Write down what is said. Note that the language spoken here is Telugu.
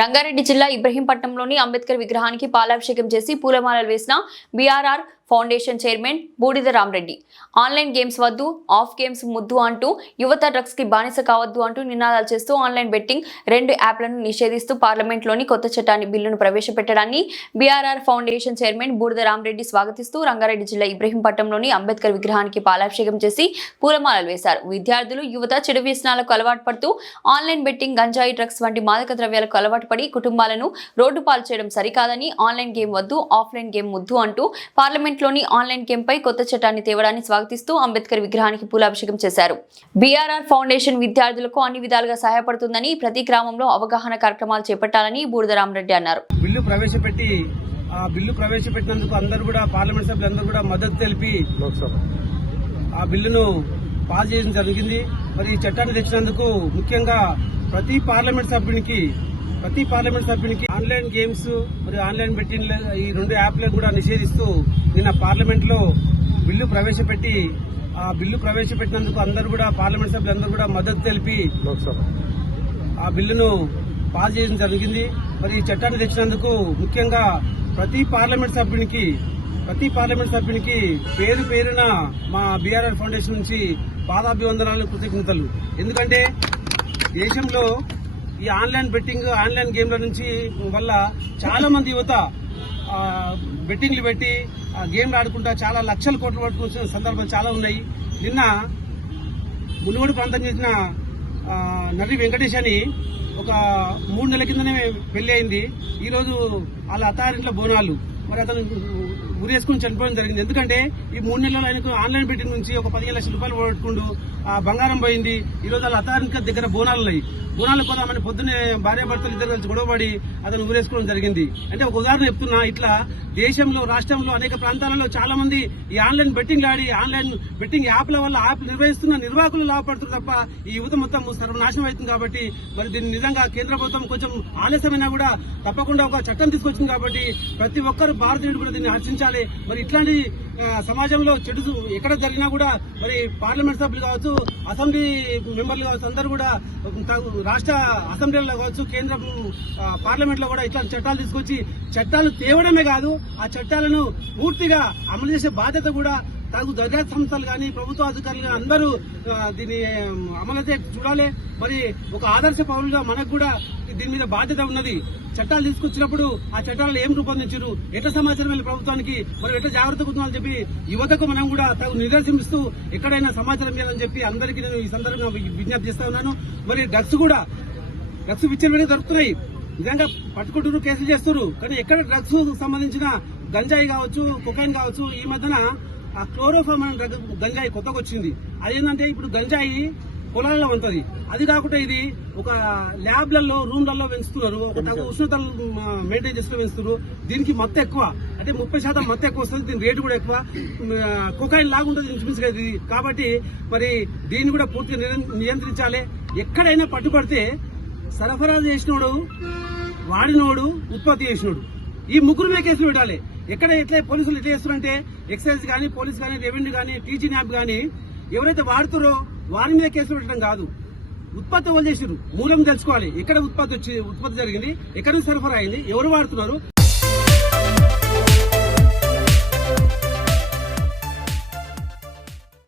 రంగారెడ్డి జిల్లా ఇబ్రహీంపట్నంలోని అంబేద్కర్ విగ్రహానికి పాలాభిషేకం చేసి పూలమాలలు వేసిన BRR foundation chairman Budida Ramareddy. Online games వద్దు ఆఫ్ గేమ్స్ ముద్దు అంటూ యువత డ్రగ్స్కి బానిస కావద్దు అంటూ నినాదాలు చేస్తూ ఆన్లైన్ బెట్టింగ్ రెండు యాప్లను నిషేధిస్తూ పార్లమెంట్లోని కొత్త చట్టాన్ని బిల్లును ప్రవేశపెట్టడాన్ని BRR foundation chairman Budida Rama Reddy స్వాగతిస్తూ రంగారెడ్డి జిల్లా ఇబ్రహీంపట్నంలోని అంబేద్కర్ విగ్రహానికి పాలాభిషేకం చేసి పూలమాలలు వేశారు. విద్యార్థులు యువత చెడు వ్యసనాలకు అలవాటు పడుతూ ఆన్లైన్ బెట్టింగ్ గంజాయి డ్రగ్స్ వంటి మాదక ద్రవ్యాలకు అలవాటు పడి కుటుంబాలను రోడ్డు పాలు చేయడం సరికాదని ఆన్లైన్ గేమ్ వద్దు ఆఫ్లైన్ గేమ్ ముద్దు అంటూ పార్లమెంట్ పార్లమెంట్లోని ఆన్లైన్ కెంపై కొత్త చట్టాన్ని తేవడాన్ని స్వాగతిస్తూ అంబేద్కర్ విగ్రహానికి పూలాభిషేకం చేశారు. బీఆర్ఆర్ ఫౌండేషన్ విద్యార్థులకు అన్ని విధాలుగా సహాయపడుతుందని ప్రతి గ్రామంలో అవగాహన కార్యక్రమాలు చేపట్టాలని బూడిద రామరెడ్డి అన్నారు. బిల్లు ప్రవేశపెట్టి ఆ బిల్లు ప్రవేశపెట్టినందుకు అందరూ కూడా పార్లమెంట్ సభ్యులందరూ కూడా మద్దతు తెలిపి ఆ బిల్లును పాస్ చేయడం జరిగింది. మరి ఈ చట్టాన్ని తెచ్చినందుకు ముఖ్యంగా ప్రతి పార్లమెంట్ సభ్యునికి ప్రతి పార్లమెంట్ సభ్యునికి ఆన్లైన్ గేమ్స్ మరియు ఆన్లైన్ బెట్టింగ్ ఈ రెండు యాప్లను కూడా నిషేధిస్తూ నిన్న పార్లమెంట్లో బిల్లు ప్రవేశపెట్టి ఆ బిల్లు ప్రవేశపెట్టినందుకు అందరూ కూడా పార్లమెంట్ సభ్యులందరూ కూడా మద్దతు తెలిపి ఆ బిల్లును పాస్ చేయడం జరిగింది. మరి ఈ చట్టాన్ని తెచ్చినందుకు ముఖ్యంగా ప్రతి పార్లమెంట్ సభ్యునికి ప్రతి పార్లమెంట్ సభ్యునికి పేరు పేరున మా బీఆర్ఆర్ ఫౌండేషన్ నుంచి పాదాభివందనాలు కృతజ్ఞతలు. ఎందుకంటే దేశంలో ఈ ఆన్లైన్ బెట్టింగ్ ఆన్లైన్ గేమ్ల నుంచి వల్ల చాలా మంది యువత బెట్టింగ్లు పెట్టి గేమ్లు ఆడుకుంటా చాలా లక్షల కోట్లు పట్టుకున్న సందర్భాలు చాలా ఉన్నాయి. నిన్న మునుగోడు ప్రాంతం చేసిన నటి నర్రి వెంకటేష్ అని ఒక మూడు నెలల కిందనే పెళ్ళి అయింది. ఈరోజు వాళ్ళ అత్తారింట్లో బోనాలు. మరి అతను ఉరేసుకుని చనిపోవడం జరిగింది. ఎందుకంటే ఈ మూడు నెలలు ఆయనకు ఆన్లైన్ బెట్టింగ్ నుంచి ఒక పదిహేను లక్షల రూపాయలు పోగొట్టుకుండు ఆ బంగారం పోయింది. ఈ రోజు వాళ్ళ అత్తారింట్లో దగ్గర బోనాలు ఉన్నాయి. బోనాలు పోదామని పొద్దునే భార్య భర్తలు ఇద్దరు కలిసి గొడవపడి అతను ఊరేసుకోవడం జరిగింది. అంటే ఒక ఉదాహరణ చెప్తున్నా ఇట్లా దేశంలో రాష్ట్రంలో అనేక ప్రాంతాలలో చాలా మంది ఈ ఆన్లైన్ బెట్టింగ్ ఆడి ఆన్లైన్ బెట్టింగ్ యాప్ల వల్ల యాప్ నిర్వహిస్తున్న నిర్వాహకులు లాభపడుతున్నారు తప్ప ఈ యువత మొత్తం సర్వనాశనం అవుతుంది కాబట్టి మరి దీన్ని నిజంగా కేంద్ర ప్రభుత్వం కొంచెం ఆలస్యమైనా కూడా తప్పకుండా ఒక చట్టం తీసుకొచ్చింది కాబట్టి ప్రతి ఒక్కరు భారతీయుడు కూడా దీన్ని హర్షించాలి. మరి ఇట్లాంటి సమాజంలో చెడు ఎక్కడ జరిగినా కూడా మరి పార్లమెంట్ సభ్యులు కావచ్చు అసెంబ్లీ మెంబర్లు కావచ్చు అందరూ కూడా రాష్ట్ర అసెంబ్లీలో కావచ్చు కేంద్ర పార్లమెంట్లో కూడా ఇట్లాంటి చట్టాలు తీసుకొచ్చి చట్టాలు తేవడమే కాదు ఆ చట్టాలను పూర్తిగా అమలు చేసే బాధ్యత కూడా తగు దర్యాప్తు సంస్థలు కానీ ప్రభుత్వ అధికారులు కానీ అందరూ దీన్ని అమలు చూడాలి. మరి ఒక ఆదర్శ పౌరులుగా మనకు కూడా దీని మీద బాధ్యత ఉన్నది. చట్టాలు తీసుకొచ్చినప్పుడు ఆ చట్టాలు ఏం రూపొందించారు? ఎట్లా సమాచారం వెళ్ళి ప్రభుత్వానికి? మరి ఎట్లా జాగ్రత్త ఉండాలని చెప్పి యువతకు మనం కూడా తగు నిదర్శిస్తూ ఎక్కడైనా సమాచారం ఇవ్వాలని చెప్పి అందరికీ నేను ఈ సందర్భంగా విజ్ఞప్తి చేస్తా ఉన్నాను. మరి డ్రగ్స్ కూడా డ్రగ్స్ విచ్చలవిడిగా దొరుకుతున్నాయి. నిజంగా పట్టుకుంటున్నారు కేసులు చేస్తున్నారు కానీ ఎక్కడ డ్రగ్స్ సంబంధించిన గంజాయి కావచ్చు కుకైన్ కావచ్చు ఈ మధ్యన ఆ క్లోరోఫామ్ అనే డ్రగ్ గంజాయి కొత్తగా వచ్చింది అదేంటంటే ఇప్పుడు గంజాయి పొలాల్లో ఉంటది. అది కాకుండా ఇది ఒక ల్యాబ్లలో రూమ్లలో పెంచుతున్నారు. ఒక ఉష్ణతలు మెయింటైన్ చేసుకుని పెంచుతున్నారు. దీనికి మొత్తం ఎక్కువ. అంటే ముప్పై శాతం మొత్తం ఎక్కువ వస్తుంది దీని రేటు కూడా ఎక్కువ. కొకాయిన్ లాగా ఉంటుంది ఇంచుమించుగా ఇది. కాబట్టి మరి దీన్ని కూడా పూర్తిగా నియం- నియంత్రించాలి. ఎక్కడైనా పట్టుబడితే సరఫరా చేసినోడు వాడినోడు ఉత్పత్తి చేసినోడు. ఈ ముగ్గురు మీద కేసులు పెట్టాలి. ఎక్కడ ఎట్లా పోలీసులు ఎట్లా చేస్తున్నారంటే ఎక్సైజ్ కానీ పోలీస్ కానీ రెవెన్యూ కానీ టీచింగ్ యాప్ కానీ ఎవరైతే వాడుతారో వారి మీద కేసులు పెట్టడం కాదు. ఉత్పత్తి వదిలేసారు మూలం తెలుసుకోవాలి. ఎక్కడ ఉత్పత్తి వచ్చి ఉత్పత్తి జరిగింది? ఎక్కడ సరఫరా అయింది? ఎవరు వాడుతున్నారు?